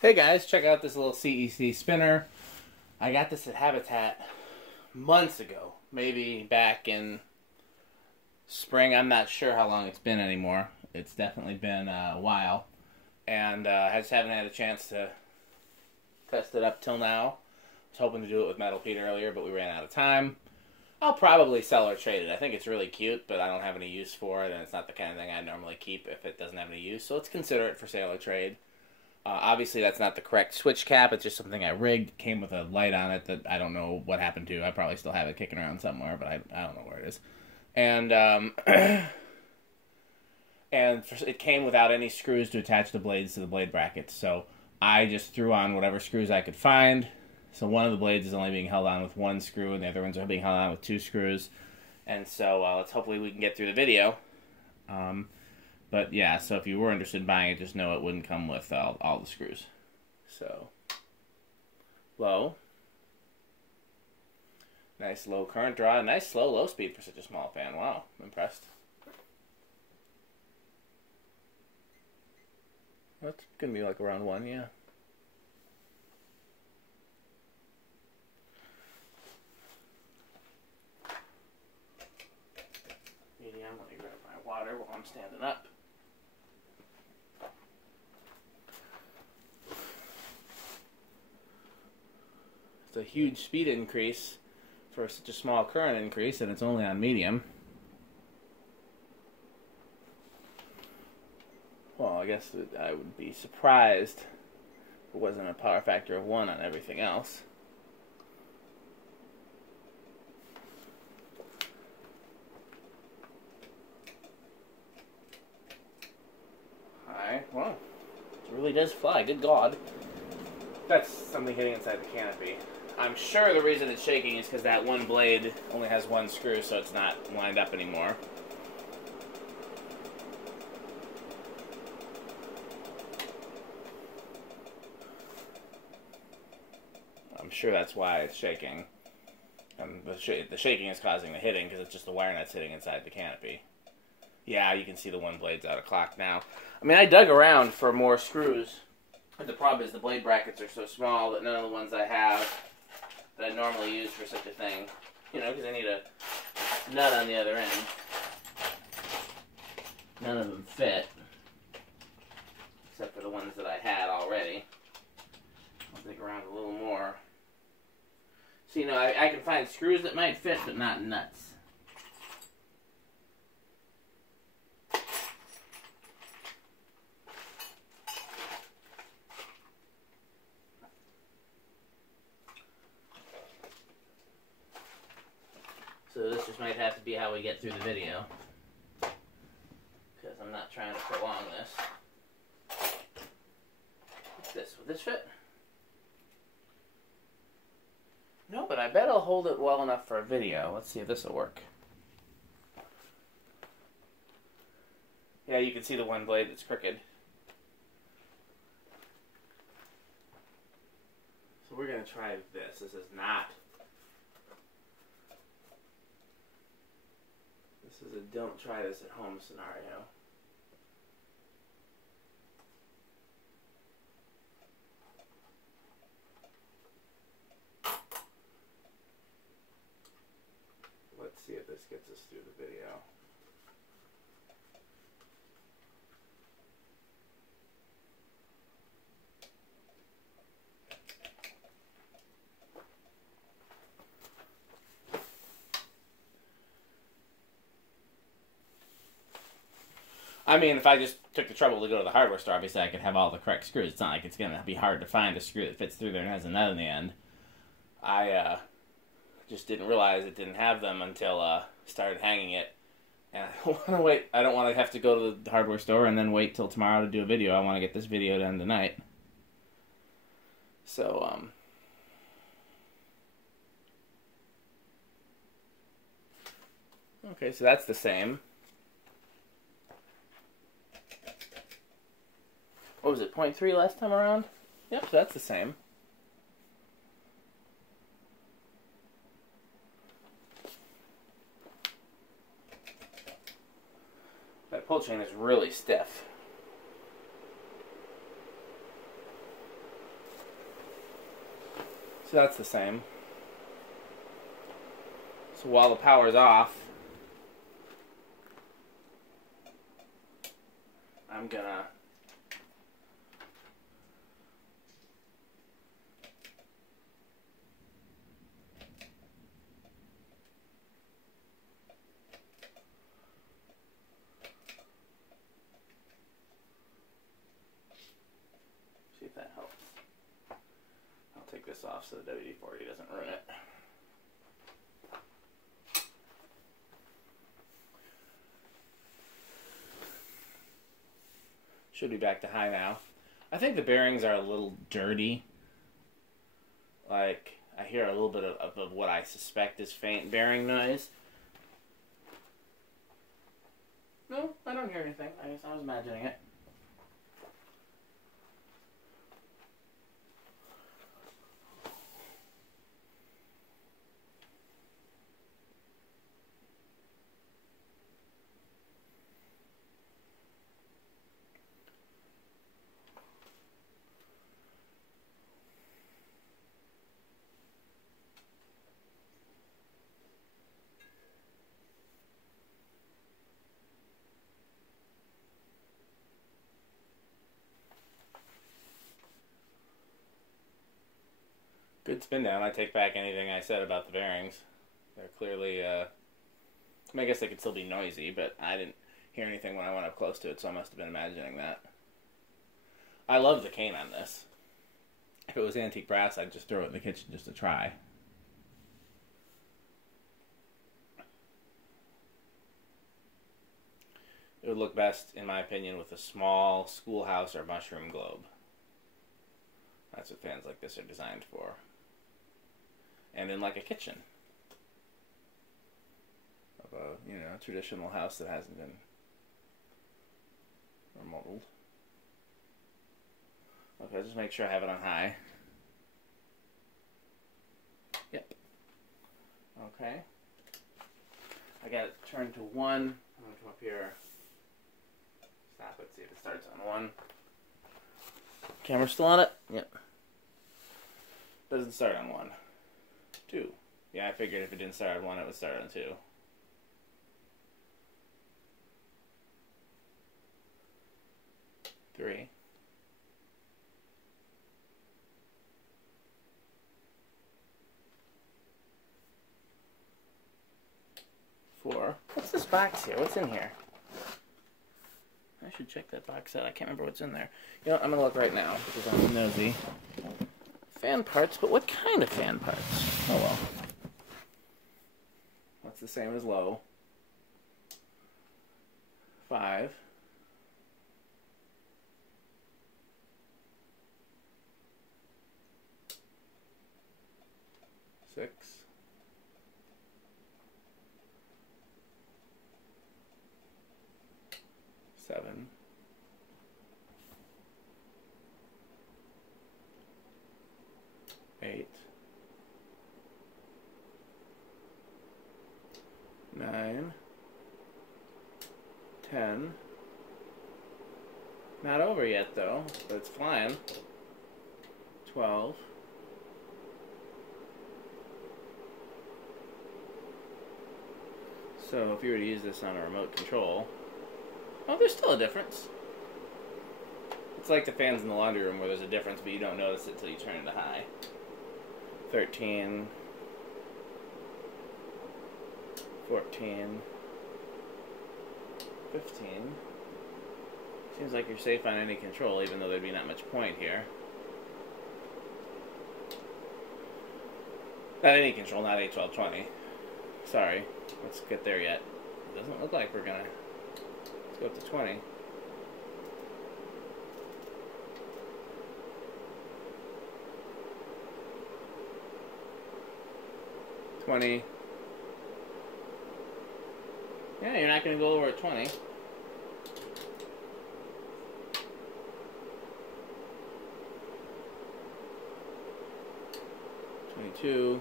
Hey guys, check out this little CEC spinner. I got this at Habitat months ago, maybe back in spring. I'm not sure how long it's been anymore. It's definitely been a while, and I just haven't had a chance to test it up till now. I was hoping to do it with Metal Pete earlier, but we ran out of time. I'll probably sell or trade it. I think it's really cute, but I don't have any use for it, and it's not the kind of thing I normally keep if it doesn't have any use, so let's consider it for sale or trade. Obviously, that's not the correct switch cap. It's just something I rigged. It came with a light on it that I don't know what happened to. I probably still have it kicking around somewhere, but I don't know where it is. And it came without any screws to attach the blades to the blade brackets. So I just threw on whatever screws I could find. So one of the blades is only being held on with one screw, and the other ones are being held on with two screws. And so let's hopefully we can get through the video. But yeah, so if you were interested in buying it, just know it wouldn't come with all the screws. So, low. Nice low current draw. Nice slow low speed for such a small fan. Wow, I'm impressed. That's going to be like around 1, yeah. Medium, let me grab my water while I'm standing up. It's a huge speed increase for such a small current increase, and it's only on medium. Well, I guess I would be surprised if it wasn't a power factor of 1 on everything else. Hi. Wow. It really does fly. Good God. That's something hitting inside the canopy. I'm sure the reason it's shaking is because that one blade only has one screw, so it's not lined up anymore. I'm sure that's why it's shaking. And the shaking is causing the hitting because it's just the wire nuts hitting inside the canopy. Yeah, you can see the one blade's out of clock now. I mean, I dug around for more screws, but the problem is the blade brackets are so small that none of the ones I have that I normally use for such a thing, you know, because I need a nut on the other end. None of them fit, except for the ones that I had already. I'll dig around a little more. So, you know, I can find screws that might fit, but not nuts. So this just might have to be how we get through the video, because I'm not trying to prolong this. What's this? Would this fit? No, but I bet I'll hold it well enough for a video. Let's see if this will work. Yeah, you can see the one blade that's crooked. So we're going to try this. This is not... This is a don't try this at home scenario. Let's see if this gets us through the video. I mean, if I just took the trouble to go to the hardware store, obviously I could have all the correct screws. It's not like it's going to be hard to find a screw that fits through there and has a nut in the end. I just didn't realize it didn't have them until I started hanging it. And I don't want to wait. I don't want to have to go to the hardware store and then wait till tomorrow to do a video. I want to get this video done tonight. So, okay, so that's the same. What was it, 0.3 last time around? Yep, so that's the same. That pull chain is really stiff. So that's the same. So while the power's off, I'm gonna see if that helps. I'll take this off so the WD-40 doesn't ruin it. Should be back to high now. I think the bearings are a little dirty. Like, I hear a little bit of what I suspect is faint bearing noise. No, I don't hear anything. I guess I was imagining it. Good spin down. I take back anything I said about the bearings. They're clearly, I mean, I guess they could still be noisy, but I didn't hear anything when I went up close to it, so I must have been imagining that. I love the cane on this. If it was antique brass, I'd just throw it in the kitchen just to try. It would look best, in my opinion, with a small schoolhouse or mushroom globe. That's what fans like this are designed for. And in like a kitchen of a, you know, traditional house that hasn't been remodeled. Okay, just make sure I have it on high. Yep. Okay. I got it turned to 1. I'm going to come up here. Stop it, see if it starts on 1. Camera still on it? Yep. Doesn't start on 1. 2. Yeah, I figured if it didn't start on 1, it would start on 2. 3. 4. What's this box here? What's in here? I should check that box out. I can't remember what's in there. You know what? I'm going to look right now because I'm nosy. Fan parts, but what kind of fan parts? Oh well. That's the same as low. 5. 6. 7. 8. 9. 10. Not over yet though, but it's flying. 12. 'So if you were to use this on a remote control, oh, there's still a difference. It's like the fans in the laundry room where there's a difference, but you don't notice it until you turn it to high. 13. 14. 15. Seems like you're safe on any control, even though there'd be not much point here. Not any control, not 8, 12, 20. Sorry, let's get there yet. It doesn't look like we're gonna. Let's go up to 20. 20. Yeah, you're not going to go over at 20. 22.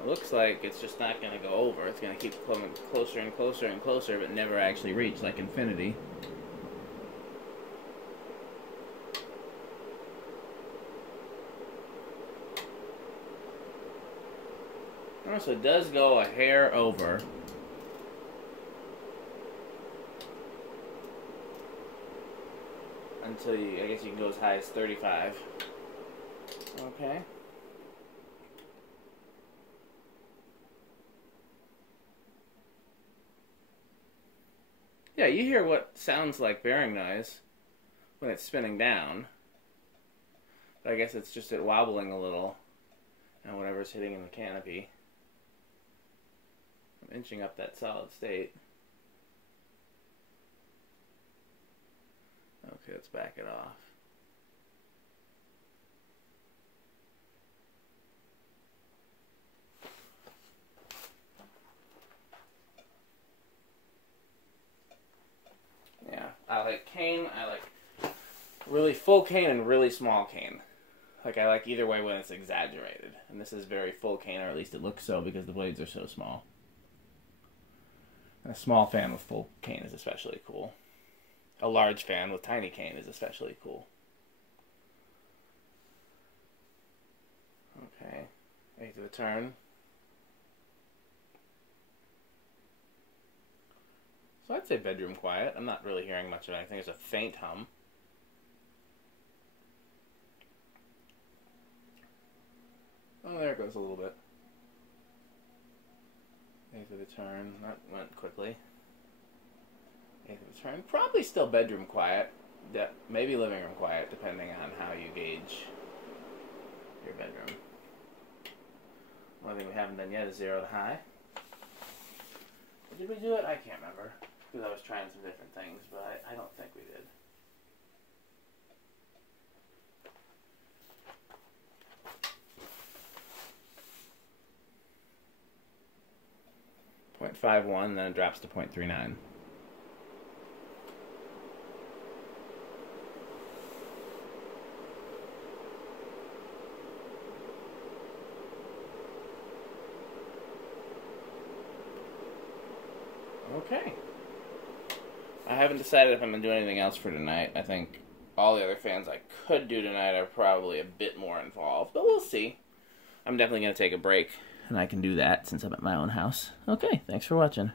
It looks like it's just not going to go over. It's going to keep coming closer and closer and closer, but never actually reach, like infinity. Oh, so it does go a hair over. Until you, I guess you can go as high as 35. Okay. Yeah, you hear what sounds like bearing noise when it's spinning down. But I guess it's just it wobbling a little and whatever's hitting in the canopy. I'm inching up that solid state. Okay, let's back it off. Yeah, I like cane. I like really full cane and really small cane. Like, I like either way when it's exaggerated. And this is very full cane, or at least it looks so because the blades are so small. And a small fan with full cane is especially cool. A large fan with tiny cane is especially cool. Okay, 1/8 of a turn. So I'd say bedroom quiet. I'm not really hearing much of anything. There's a faint hum. Oh, there it goes a little bit. 1/8 of a turn. That went quickly. 1/8 of a turn. Probably still bedroom quiet. Maybe living room quiet, depending on how you gauge your bedroom. One thing we haven't done yet is 0 to high. Did we do it? I can't remember. Because I was trying some different things, but I don't think we did. .51, then it drops to .39. Okay. I haven't decided if I'm going to do anything else for tonight. I think all the other fans I could do tonight are probably a bit more involved, but we'll see. I'm definitely going to take a break, and I can do that since I'm at my own house. Okay, thanks for watching.